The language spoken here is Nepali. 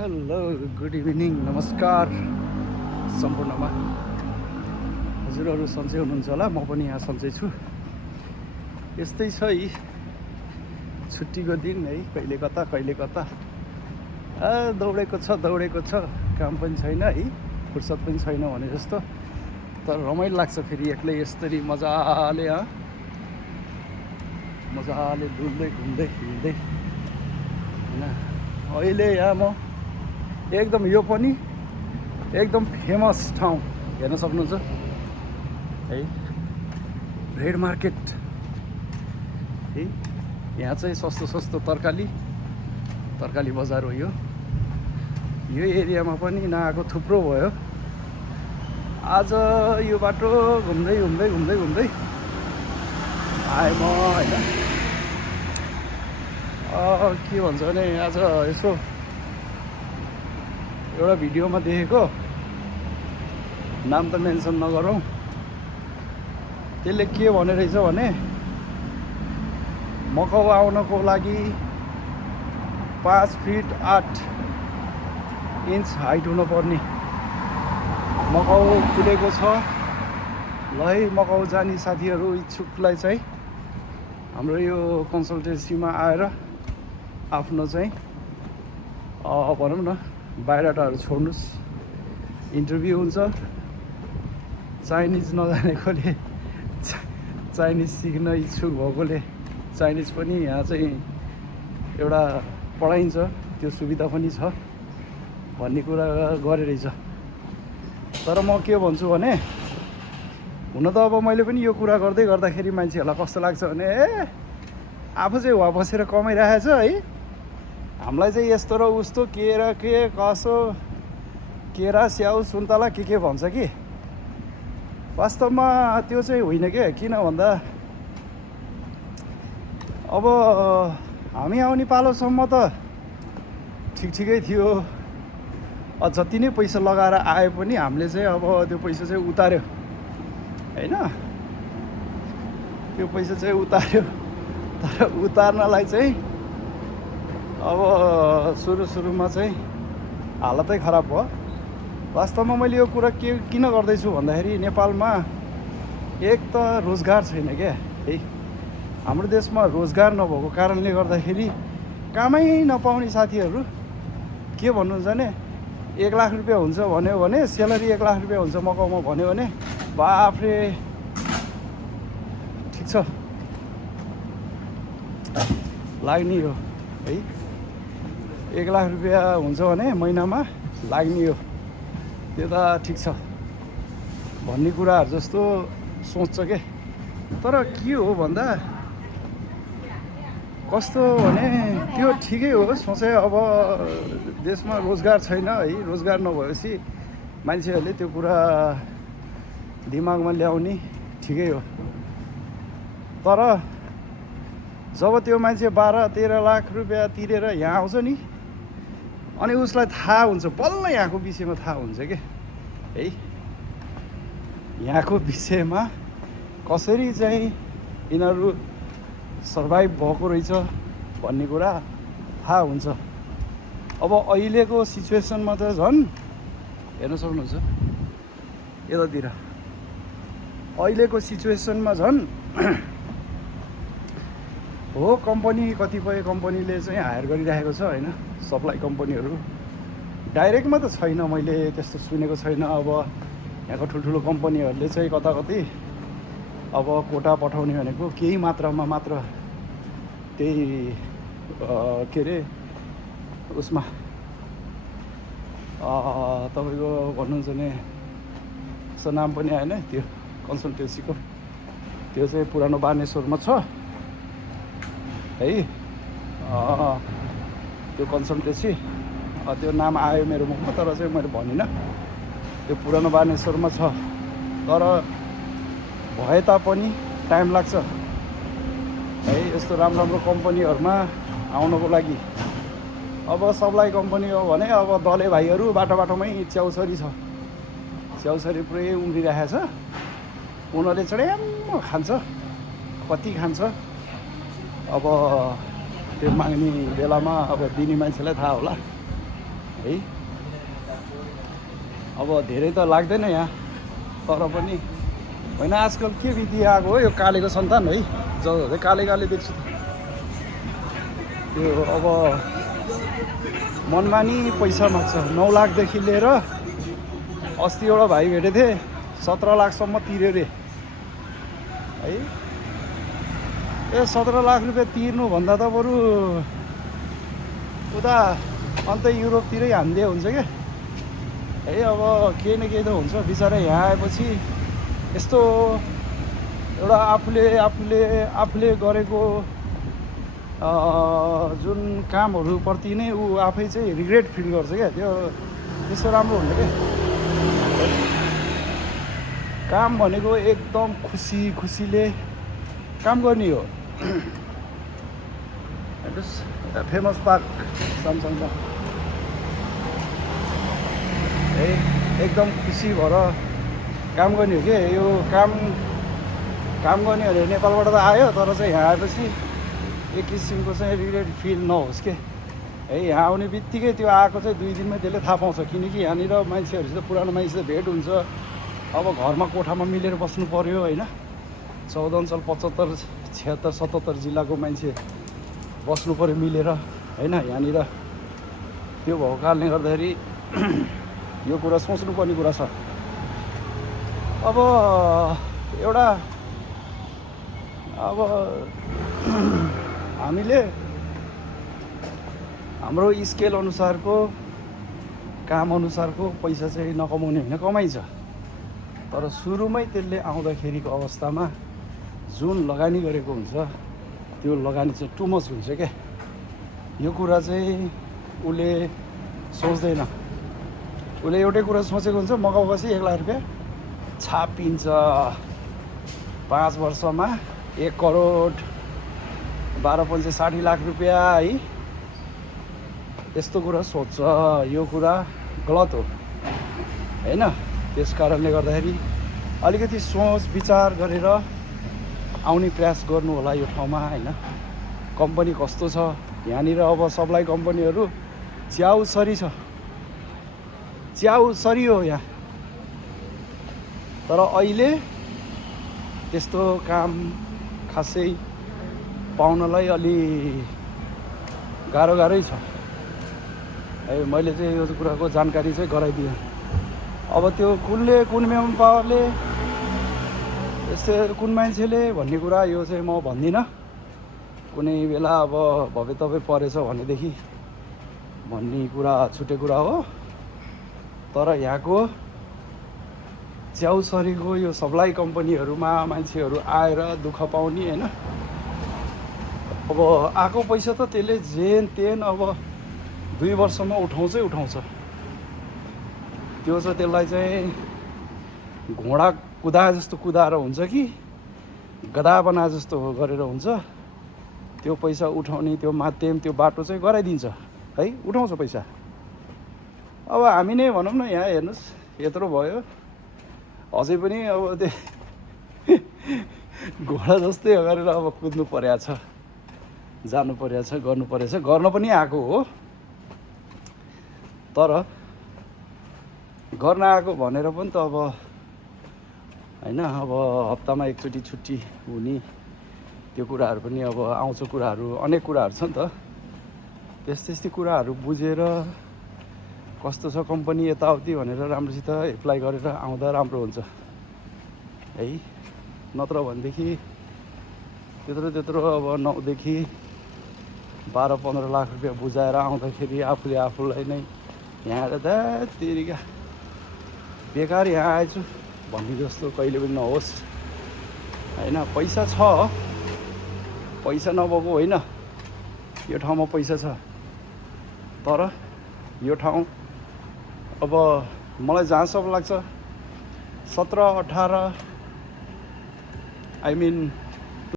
हेलो गुड इभिनिङ नमस्कार सम्पूर्णमा हजुरहरू सन्चै हुनुहुन्छ होला। म पनि यहाँ सन्चै छु। यस्तै छ है छुट्टीको दिन है, कहिले कता दौडेको छ, काम पनि छैन है, फुर्सद पनि छैन भने जस्तो। तर रमाइलो लाग्छ फेरि एक्लै यसरी मजाले डुल्दै घुम्दै हिँड्दै होइन। अहिले यहाँ म एकदम, यो पनि एकदम फेमस ठाउँ हेर्न सक्नुहुन्छ है, ब्रेड मार्केट है। यहाँ चाहिँ सस्तो तरकारी बजार हो। यो एरियामा पनि नआएको थुप्रो भयो। आज यो बाटो घुम्दै आएँ म होइन। के भन्छ भने आज यसो एउटा भिडियोमा देखेको, नाम त मेन्सन नगरौँ, त्यसले के भने रहेछ भने मकाउ आउनको लागि 5 फिट 8 इन्च हाइट हुनुपर्ने मकाउ खुलेको छ। ल है, मकाउ जाने साथीहरू इच्छुकलाई चाहिँ हाम्रो यो कन्सल्टेन्सीमा आएर आफ्नो चाहिँ भनौँ न बायोडाटाहरू छोड्नुहोस्, इन्टरभ्यू हुन्छ। चाइनिज नजानेकोले, चाइनिज सिक्न इच्छुक भएकोले चाइनिज पनि यहाँ चाहिँ एउटा पढाइन्छ, त्यो सुविधा पनि छ भन्ने कुरा गरे रहेछ। तर म के भन्छु भने, हुन त अब मैले पनि यो कुरा गर्दाखेरि मान्छेहरूलाई कस्तो लाग्छ भने आफू चाहिँ वहाँ बसेर कमाइरहेछ है, हामीलाई चाहिँ यस्तो र उस्तो के कसो केरा स्याउ सुन्तला के भन्छ कि। वास्तवमा त्यो चाहिँ होइन के। किन भन्दा अब हामी आउने पालोसम्म त ठिकै थियो। जति नै पैसा लगाएर आए पनि हामीले चाहिँ अब त्यो पैसा चाहिँ उतार्यो होइन, त्यो पैसा चाहिँ उतार्यो। तर उतार्नलाई चाहिँ अब सुरुमा चाहिँ हालतै खराब भयो। वास्तवमा मैले यो कुरा किन गर्दैछु भन्दाखेरि नेपालमा एक त रोजगार छैन क्या है। हाम्रो देशमा रोजगार नभएको कारणले गर्दाखेरि कामै नपाउने साथीहरू के भन्नुहुन्छ भने 1 लाख रुपियाँ हुन्छ भन्यो भने, स्यालेरी 1 लाख रुपियाँ हुन्छ मकाउमा भन्यो भने, बाफ्रे ठिक छ लाग्ने हो है। 1 लाख रुपियाँ हुन्छ भने महिनामा लाग्ने हो, त्यो त ठिक छ भन्ने कुराहरू जस्तो सोच्छ के। तर के हो भन्दा कस्तो भने त्यो ठिकै हो सोचे। अब देशमा रोजगार छैन है, रोजगार नभएपछि मान्छेहरूले त्यो कुरा दिमागमा ल्याउने ठिकै हो। तर जब त्यो मान्छे 12-13 लाख रुपियाँ तिरेर यहाँ आउँछ नि, अनि उसलाई थाहा हुन्छ, बल्ल यहाँको विषयमा थाहा हुन्छ के है, यहाँको विषयमा कसरी चाहिँ यिनीहरू सर्भाइभ भएको रहेछ भन्ने कुरा थाहा हुन्छ। अब अहिलेको सिचुएसनमा त झन् हेर्न सक्नुहुन्छ यतातिर, अहिलेको सिचुएसनमा झन् हो कतिपय कम्पनीले चाहिँ हायर गरिरहेको छ होइन, सप्लाई कम्पनीहरू। डाइरेक्टमा त छैन, मैले त्यस्तो सुनेको छैन। अब यहाँको ठुल्ठुलो कम्पनीहरूले चाहिँ कतै अब कोटा पठाउने भनेको केही मात्रामा मात्र, त्यही के अरे उसमा तपाईँको भन्नुहुन्छ भने उसको नाम पनि आएन, त्यो कन्सल्टेन्सीको त्यो चाहिँ पुरानो बानेश्वरमा छ है, त्यो कन्सल्टेन्सी। त्यो नाम आयो मेरो मुखमा तर चाहिँ मैले भनिनँ। त्यो पुरानो बानेश्वरमा छ, तर भए तापनि टाइम लाग्छ है यस्तो राम्रो कम्पनीहरूमा आउनको लागि। अब सप्लाई कम्पनी हो भने अब दले भाइहरू बाटोमै च्याउसरी छ, च्याउसरी पुरै उम्रिरहेको छ। उनीहरूले चड्याम्म खान्छ, कति खान्छ अब त्यो माग्ने बेलामा अब दिने मान्छेलाई थाहा होला। है। अब धेरै त लाग्दैन यहाँ, तर पनि होइन आजकल के बिति आएको हो यो कालेको सन्तान है, जति काले काले देख्छु त्यो। अब मनमानी पैसा माग्छ, 9 लाखदेखि लिएर अस्ति एउटा भाइ भेटेको थिएँ 17 लाखसम्म तिर्यो रे है। ए 17 लाख रुपियाँ तिर्नुभन्दा त बरु उता अन्त युरोपतिरै हानिदिए हुन्छ क्या है। अब केही न केही त हुन्छ बिचरा। यहाँ आएपछि यस्तो एउटा आफूले गरेको जुन कामहरूप्रति नै ऊ आफै चाहिँ रिग्रेट फिल गर्छ क्या। त्यो त्यस्तो राम्रो हुन्छ क्या। काम भनेको एकदम खुसीले काम गर्ने हो। फेमस पार्क सामसाङमा है, एकदम खुसी भएर काम गर्ने हो क्या। यो काम गर्नेहरूले नेपालबाट त आयो, तर चाहिँ यहाँ आएपछि एक किसिमको चाहिँ रिग्रेट फिल नहोस् के है। यहाँ आउने बित्तिकै त्यो आएको चाहिँ 2 दिनमै त्यसले थाहा पाउँछ, किनकि यहाँनिर मान्छेहरूसित पुरानो मान्छेसित भेट हुन्छ। अब घरमा कोठामा मिलेर बस्नु पर्यो होइन। 14 अञ्चल 75 76 77 जिल्लाको मान्छे बस्नु पर्यो मिलेर होइन यहाँनिर। त्यो भएको कारणले गर्दाखेरि यो कुरा सोच्नुपर्ने कुरा छ। अब एउटा अब हामीले हाम्रो स्केल अनुसारको काम अनुसारको पैसा चाहिँ नकमाउने होइन, कमाइन्छ। तर सुरुमै त्यसले आउँदाखेरिको अवस्थामा जुन लगानी गरेको हुन्छ त्यो लगानी चाहिँ टु मच हुन्छ क्या। यो कुरा चाहिँ उसले सोच्दैन। उसले एउटै कुरा सोचेको हुन्छ, मगाएपछि 1 लाख रुपियाँ छापिन्छ, 5 वर्षमा 1 करोड 12 पंचे 60 लाख रुपियाँ है। यस्तो कुरा सोच्छ। यो कुरा गलत हो होइन। त्यस कारणले गर्दाखेरि अलिकति सोच विचार गरेर आउने प्रयास गर्नु होला यो ठाउँमा होइन। कम्पनी कस्तो छ यहाँनिर। अब सप्लाई कम्पनीहरू च्याउसरी छ, च्याउसरी हो यहाँ। तर अहिले त्यस्तो काम खासै पाउनलाई अलि गाह्रै छ है। मैले चाहिँ यो कुराको जानकारी चाहिँ गराइदिएँ। अब त्यो कुन म्यान पावरले यस्तो कुन मान्छेले भन्ने कुरा यो चाहिँ म भन्दिनँ। कुनै बेला अब भवे तपाईँ परेछ भनेदेखि भन्ने कुरा छुट्टै कुरा हो। तर यहाँको च्याउसरीको यो सप्लाई कम्पनीहरूमा मान्छेहरू आएर दुःख पाउने होइन। अब आएको पैसा त त्यसले जेन तेन अब 2 वर्षमा उठाउँछ। त्यो चाहिँ त्यसलाई चाहिँ घोडा कुदा जस्तो कुदाएर हुन्छ कि गधा बना जस्तो गरेर हुन्छ। त्यो पैसा उठाउने त्यो माध्यम त्यो बाटो चाहिँ गराइदिन्छ है, उठाउँछ पैसा। अब हामी नै भनौँ न, यहाँ हेर्नुहोस् यत्रो भयो अझै पनि अब त्यो घोडा जस्तै गरेर अब कुद्नु परेको छ, जानु परेको छ, गर्नु परेछ। गर्न पनि आएको हो, तर गर्न आएको भनेर पनि त अब होइन। अब हप्तामा एकचोटि छुट्टी हुने त्यो कुराहरू पनि अब आउँछ। कुराहरू अनेक कुराहरू छ नि त। त्यस्तै कुराहरू बुझेर कस्तो छ कम्पनी यताउति भनेर राम्रोसित एप्लाई गरेर आउँदा राम्रो हुन्छ है। नत्र भनेदेखि त्यत्रो अब 9 देखि 12-15 लाख रुपियाँ बुझाएर आउँदाखेरि आफूलाई नै यहाँ आएर तेरिका बेकार यहाँ आएछु भन्ने जस्तो कहिले पनि नहोस् होइन। पैसा छ, पैसा नभएको होइन। यो ठाउँमा पैसा छ, तर यो ठाउँ अब मलाई जहाँसम्म लाग्छ 17-18 आई मिन